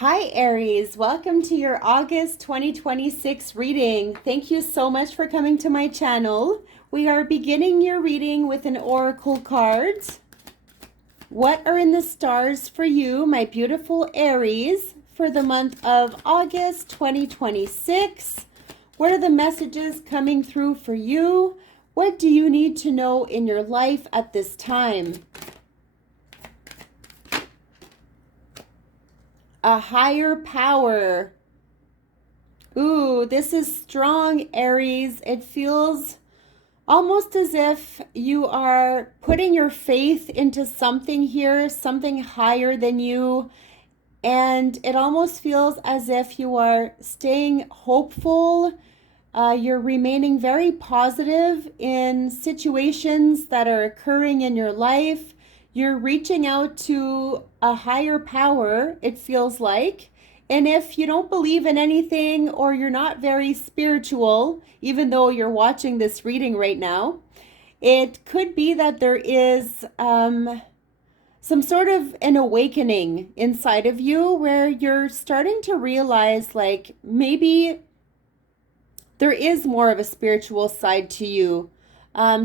Hi, Aries. Welcome to your August 2026 reading. Thank you so much for coming to my channel. We are beginning your reading with an oracle card. What are in the stars for you, my beautiful Aries, for the month of August 2026? What are the messages coming through for you? What do you need to know in your life at this time? A higher power. Ooh, this is strong, Aries. It feels almost as if you are putting your faith into something here, something higher than you. And it almost feels as if you are staying hopeful. You're remaining very positive in situations that are occurring in your life. You're reaching out to a higher power, it feels like. And if you don't believe in anything or you're not very spiritual, even though you're watching this reading right now, it could be that there is some sort of an awakening inside of you where you're starting to realize like maybe there is more of a spiritual side to you.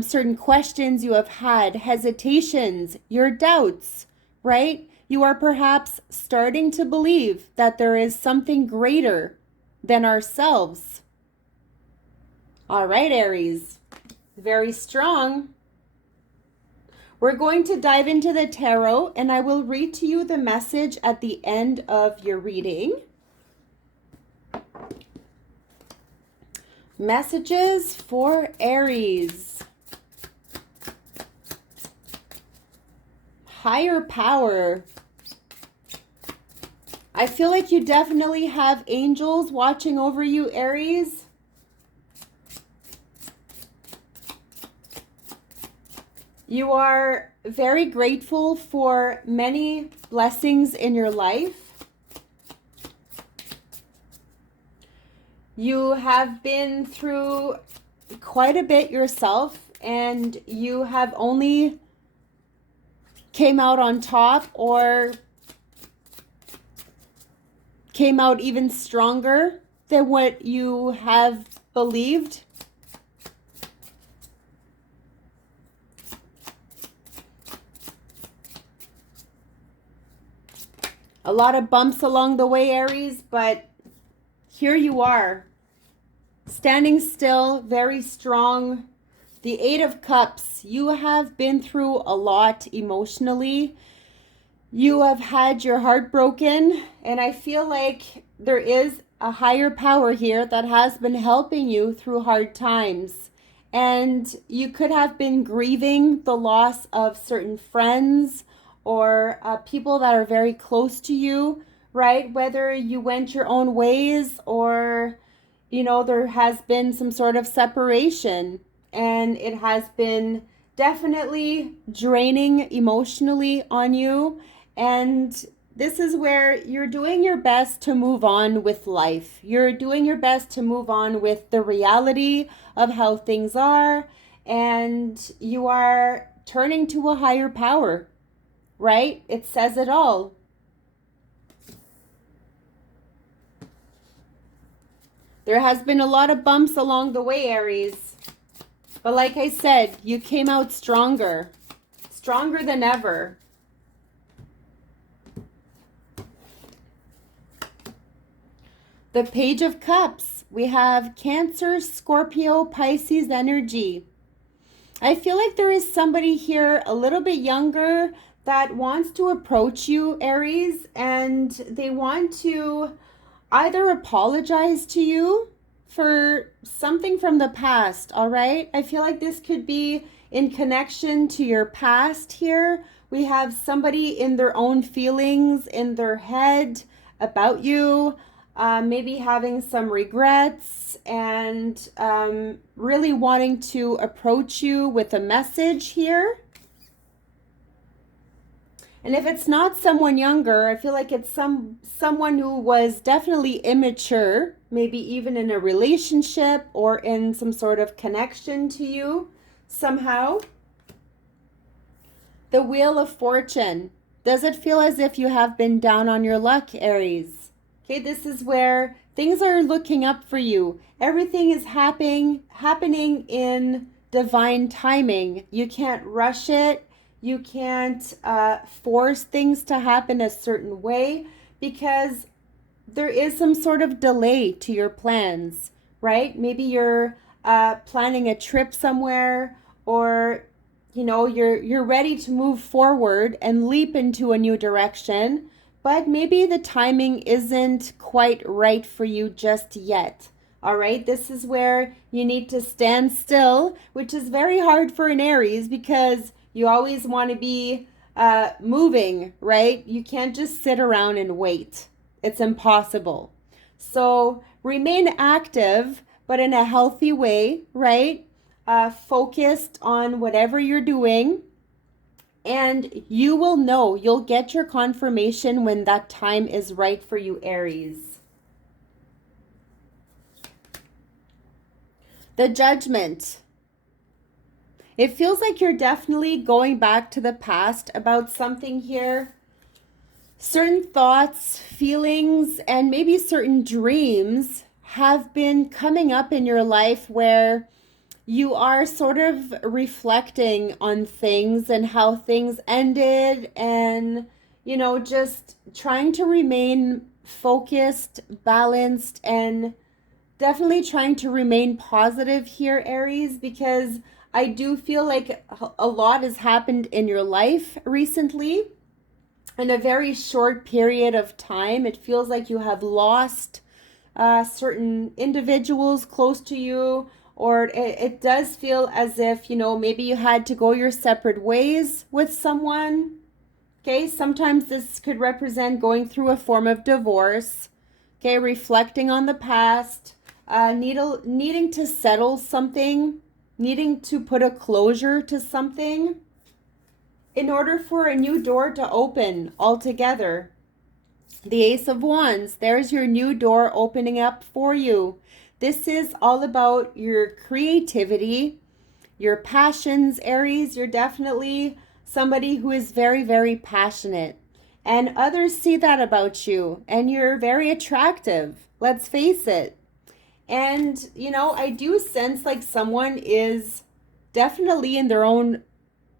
Certain questions you have had, hesitations, your doubts, right? You are perhaps starting to believe that there is something greater than ourselves. All right, Aries, very strong. We're going to dive into the tarot, and I will read to you the message at the end of your reading. Messages for Aries. Higher power. I feel like you definitely have angels watching over you, Aries. You are very grateful for many blessings in your life. You have been through quite a bit yourself, and you have only came out on top or came out even stronger than what you have believed. A lot of bumps along the way, Aries, but here you are, standing still, very strong. The Eight of Cups, you have been through a lot emotionally. You have had your heart broken, and I feel like there is a higher power here that has been helping you through hard times. And you could have been grieving the loss of certain friends or people that are very close to you, right? Whether you went your own ways or, there has been some sort of separation, and it has been definitely draining emotionally on you. And this is where you're doing your best to move on with life. You're doing your best to move on with the reality of how things are, and you are turning to a higher power, right? It says it all. There has been a lot of bumps along the way, Aries. But like I said, you came out stronger. Stronger than ever. The Page of Cups. We have Cancer, Scorpio, Pisces energy. I feel like there is somebody here a little bit younger that wants to approach you, Aries, and they want to either apologize to you for something from the past, all right? I feel like this could be in connection to your past here. We have somebody in their own feelings in their head about you, maybe having some regrets and really wanting to approach you with a message here. And if it's not someone younger, I feel like it's someone who was definitely immature, maybe even in a relationship or in some sort of connection to you somehow. The Wheel of Fortune. Does it feel as if you have been down on your luck, Aries? Okay, this is where things are looking up for you. Everything is happening in divine timing. You can't rush it. You can't force things to happen a certain way because there is some sort of delay to your plans, right? Maybe you're planning a trip somewhere, or you're ready to move forward and leap into a new direction, but maybe the timing isn't quite right for you just yet. All right, this is where you need to stand still, which is very hard for an Aries because you always want to be moving, right? You can't just sit around and wait. It's impossible. So remain active, but in a healthy way, right? Focused on whatever you're doing, and you will know, you'll get your confirmation when that time is right for you, Aries. The Judgment. It feels like you're definitely going back to the past about something here. Certain thoughts, feelings, and maybe certain dreams have been coming up in your life where you are sort of reflecting on things and how things ended, and just trying to remain focused, balanced, and definitely trying to remain positive here, Aries, because I do feel like a lot has happened in your life recently in a very short period of time. It feels like you have lost certain individuals close to you, or it does feel as if, maybe you had to go your separate ways with someone. Okay, sometimes this could represent going through a form of divorce. Okay, reflecting on the past, needing to settle something, needing to put a closure to something in order for a new door to open altogether. The Ace of Wands, there's your new door opening up for you. This is all about your creativity, your passions, Aries. You're definitely somebody who is very, very passionate. And others see that about you. And you're very attractive. Let's face it. And, I do sense like someone is definitely in their own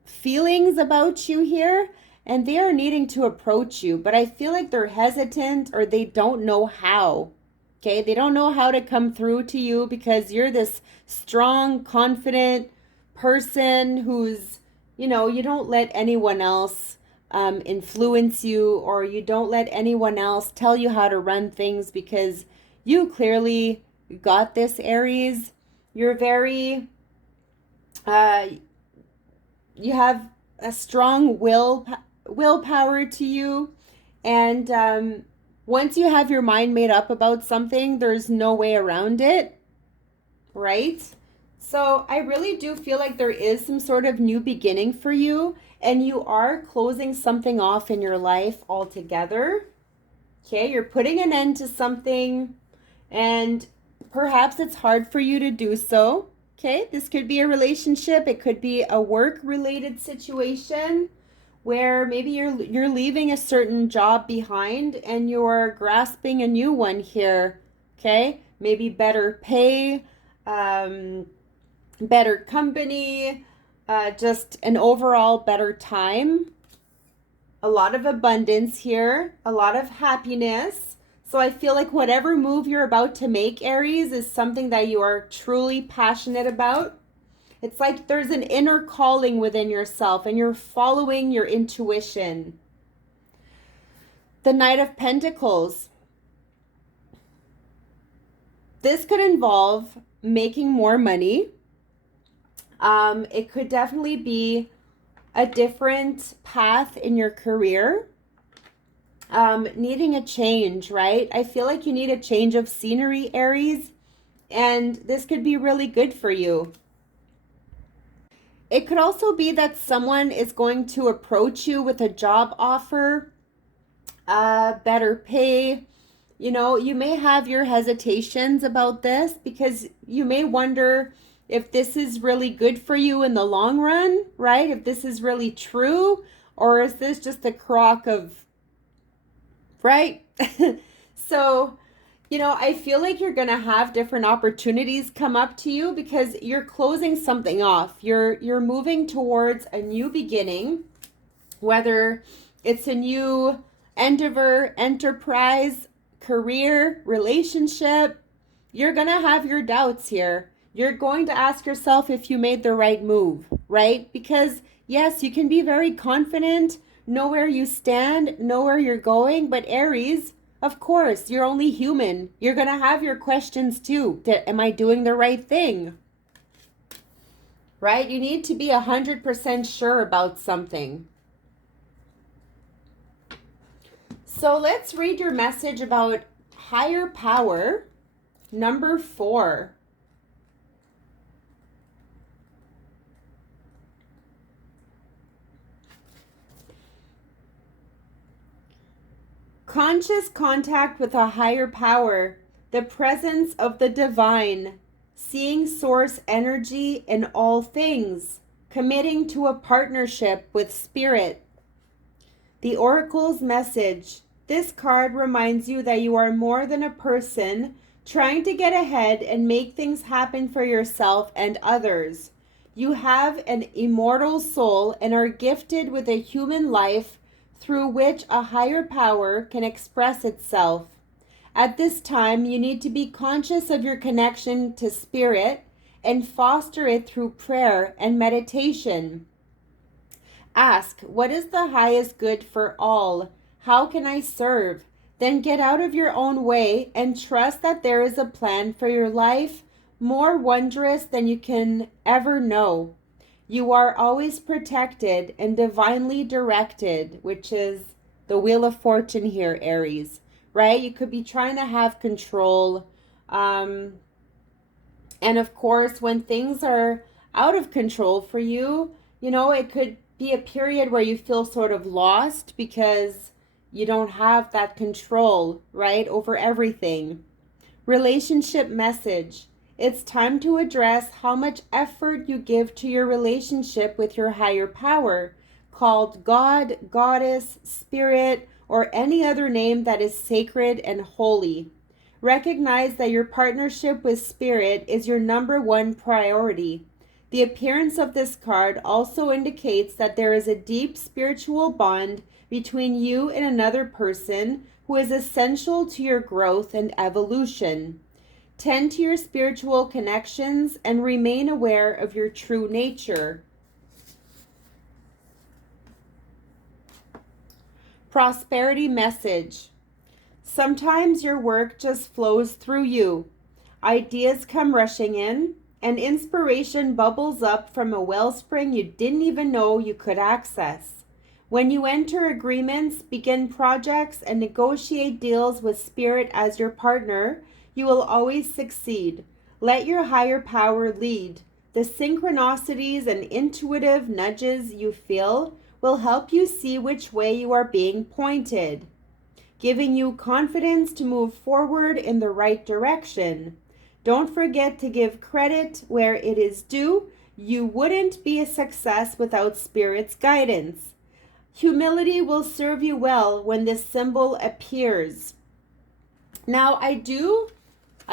feelings about you here, and they are needing to approach you, but I feel like they're hesitant or they don't know how. Okay, they don't know how to come through to you because you're this strong, confident person who's, you don't let anyone else influence you, or you don't let anyone else tell you how to run things because you clearly got this, Aries. You're very uh, you have a strong willpower to you, and once you have your mind made up about something, there's no way around it, right? So I really do feel like there is some sort of new beginning for you, and you are closing something off in your life altogether. Okay, you're putting an end to something, and perhaps it's hard for you to do so. Okay, this could be a relationship, it could be a work related situation where maybe you're leaving a certain job behind and you're grasping a new one here. Okay, maybe better pay, better company, just an overall better time. A lot of abundance here, a lot of happiness. So I feel like whatever move you're about to make, Aries, is something that you are truly passionate about. It's like there's an inner calling within yourself and you're following your intuition. The Knight of Pentacles. This could involve making more money. It could definitely be a different path in your career. Needing a change, right? I feel like you need a change of scenery, Aries, and this could be really good for you. It could also be that someone is going to approach you with a job offer, better pay. You may have your hesitations about this because you may wonder if this is really good for you in the long run, right? If this is really true, or is this just a crock of, right? So, I feel like you're going to have different opportunities come up to you because you're closing something off. You're moving towards a new beginning, whether it's a new endeavor, enterprise, career, relationship. You're going to have your doubts here. You're going to ask yourself if you made the right move, right? Because yes, you can be very confident, know where you stand, know where you're going, but Aries, of course, you're only human. You're going to have your questions too. Am I doing the right thing? Right? You need to be 100% sure about something. So let's read your message about higher power, number 4. Conscious contact with a higher power, the presence of the divine, seeing source energy in all things, committing to a partnership with spirit. The Oracle's message. This card reminds you that you are more than a person trying to get ahead and make things happen for yourself and others. You have an immortal soul and are gifted with a human life through which a higher power can express itself. At this time, you need to be conscious of your connection to spirit and foster it through prayer and meditation. Ask, what is the highest good for all? How can I serve? Then get out of your own way and trust that there is a plan for your life more wondrous than you can ever know. You are always protected and divinely directed, which is the Wheel of Fortune here, Aries, right? You could be trying to have control. And of course, when things are out of control for you, it could be a period where you feel sort of lost because you don't have that control, right, over everything. Relationship message. It's time to address how much effort you give to your relationship with your higher power, called God, Goddess, Spirit, or any other name that is sacred and holy. Recognize that your partnership with Spirit is your number one priority. The appearance of this card also indicates that there is a deep spiritual bond between you and another person who is essential to your growth and evolution. Tend to your spiritual connections and remain aware of your true nature. Prosperity message. Sometimes your work just flows through you. Ideas come rushing in, and inspiration bubbles up from a wellspring you didn't even know you could access. When you enter agreements, begin projects, and negotiate deals with Spirit as your partner, you will always succeed. Let your higher power lead. The synchronicities and intuitive nudges you feel will help you see which way you are being pointed, giving you confidence to move forward in the right direction. Don't forget to give credit where it is due. You wouldn't be a success without Spirit's guidance. Humility will serve you well when this symbol appears. Now, I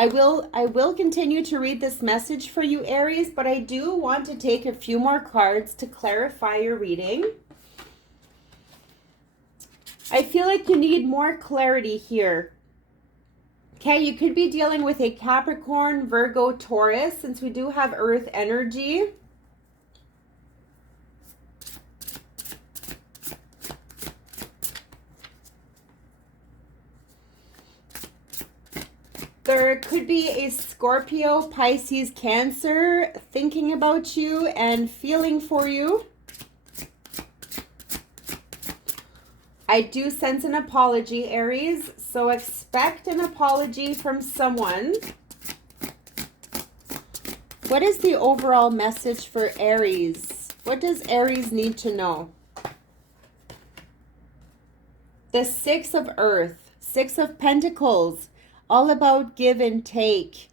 will continue to read this message for you, Aries, but I do want to take a few more cards to clarify your reading. I feel like you need more clarity here. Okay, you could be dealing with a Capricorn, Virgo, Taurus, since we do have Earth energy. There could be a Scorpio, Pisces, Cancer thinking about you and feeling for you. I do sense an apology, Aries, so expect an apology from someone. What is the overall message for Aries? What does Aries need to know? The Six of Earth, Six of Pentacles, all about give and take.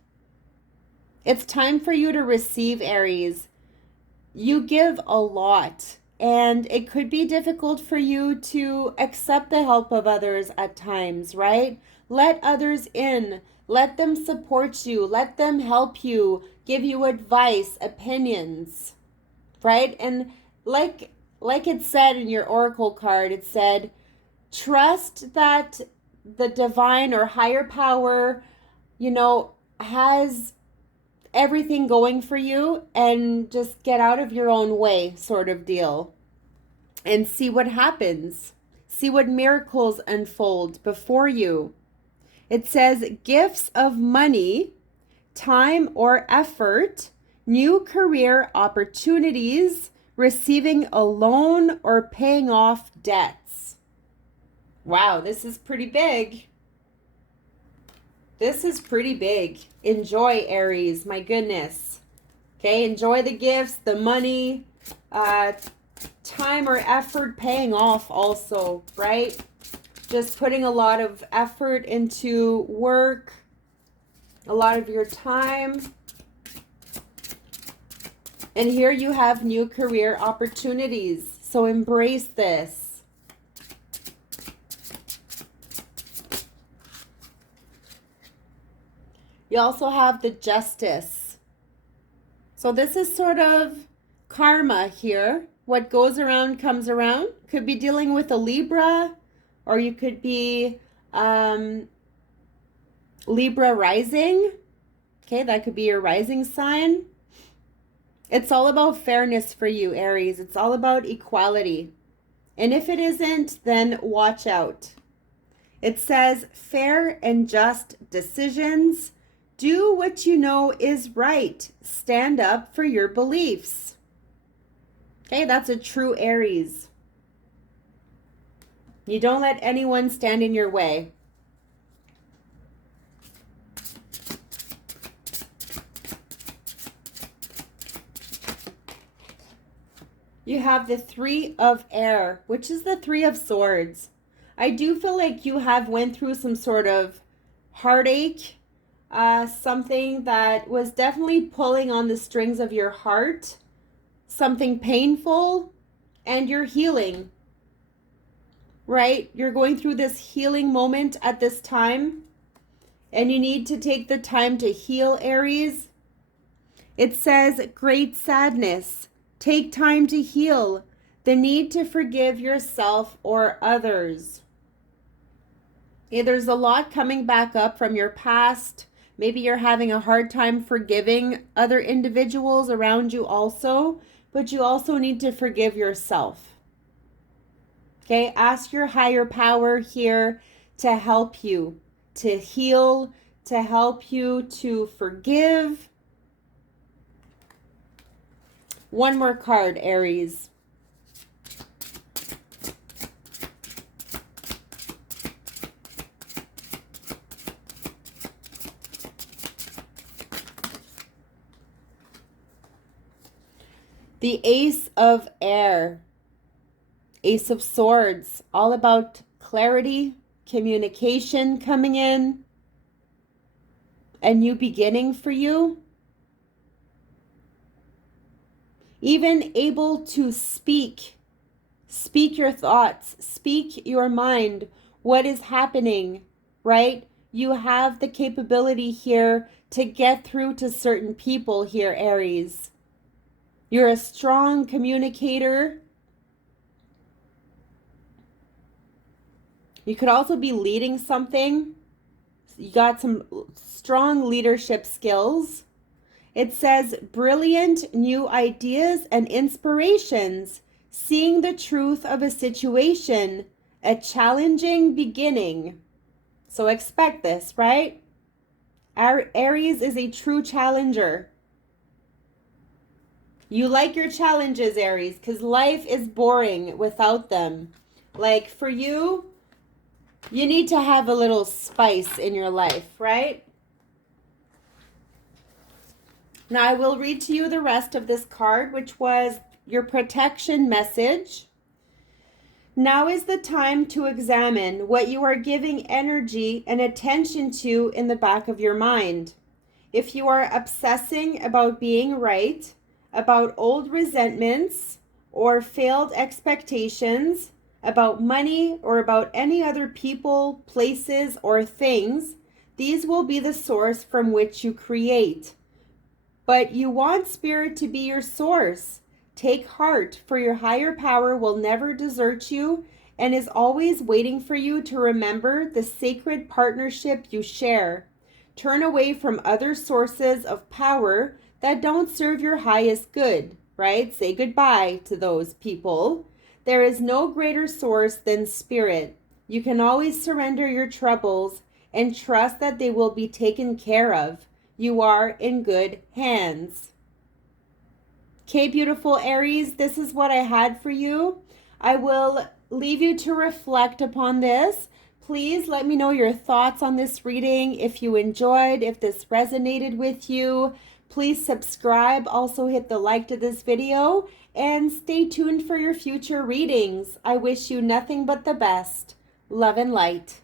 It's time for you to receive, Aries. You give a lot. and it could be difficult for you to accept the help of others at times, right? Let others in. Let them support you. Let them help you, give you advice, opinions, right? And like it said in your oracle card, it said, trust that the divine or higher power, has everything going for you, and just get out of your own way, sort of deal, and see what happens. See what miracles unfold before you. It says gifts of money, time or effort, new career opportunities, receiving a loan or paying off debts. Wow, this is pretty big. This is pretty big. Enjoy, Aries. My goodness. Okay, enjoy the gifts, the money, time or effort paying off also, right? Just putting a lot of effort into work, a lot of your time. And here you have new career opportunities. So embrace this. You also have the Justice. So this is sort of karma here. What goes around comes around. Could be dealing with a Libra, or you could be Libra rising. Okay, that could be your rising sign. It's all about fairness for you, Aries. It's all about equality. And if it isn't, then watch out. It says fair and just decisions. Do what you know is right. Stand up for your beliefs. Okay, that's a true Aries. You don't let anyone stand in your way. You have the Three of Air, which is the Three of Swords. I do feel like you have went through some sort of heartache, something that was definitely pulling on the strings of your heart, something painful, and you're healing, right? You're going through this healing moment at this time, and you need to take the time to heal, Aries. It says great sadness. Take time to heal. The need to forgive yourself or others. Yeah, there's a lot coming back up from your past. Maybe you're having a hard time forgiving other individuals around you also, but you also need to forgive yourself. Okay, ask your higher power here to help you, to heal, to help you to forgive. One more card, Aries. The Ace of Air, Ace of Swords, all about clarity, communication coming in, a new beginning for you. Even able to speak your thoughts, speak your mind, what is happening, right? You have the capability here to get through to certain people here, Aries. You're a strong communicator. You could also be leading something. You got some strong leadership skills. It says brilliant new ideas and inspirations, seeing the truth of a situation, a challenging beginning. So expect this, right? Aries is a true challenger. You like your challenges, Aries, because life is boring without them. Like for you, you need to have a little spice in your life, right? Now I will read to you the rest of this card, which was your protection message. Now is the time to examine what you are giving energy and attention to in the back of your mind. If you are obsessing about being right, about old resentments, or failed expectations about money or about any other people, places, or things, these will be the source from which you create. But you want Spirit to be your source. Take heart, for your higher power will never desert you and is always waiting for you to remember the sacred partnership you share. Turn away from other sources of power that don't serve your highest good, right? Say goodbye to those people. There is no greater source than Spirit. You can always surrender your troubles and trust that they will be taken care of. You are in good hands. Okay, beautiful Aries, this is what I had for you. I will leave you to reflect upon this. Please let me know your thoughts on this reading. If you enjoyed, if this resonated with you, please subscribe. Also hit the like to this video and stay tuned for your future readings. I wish you nothing but the best. Love and light.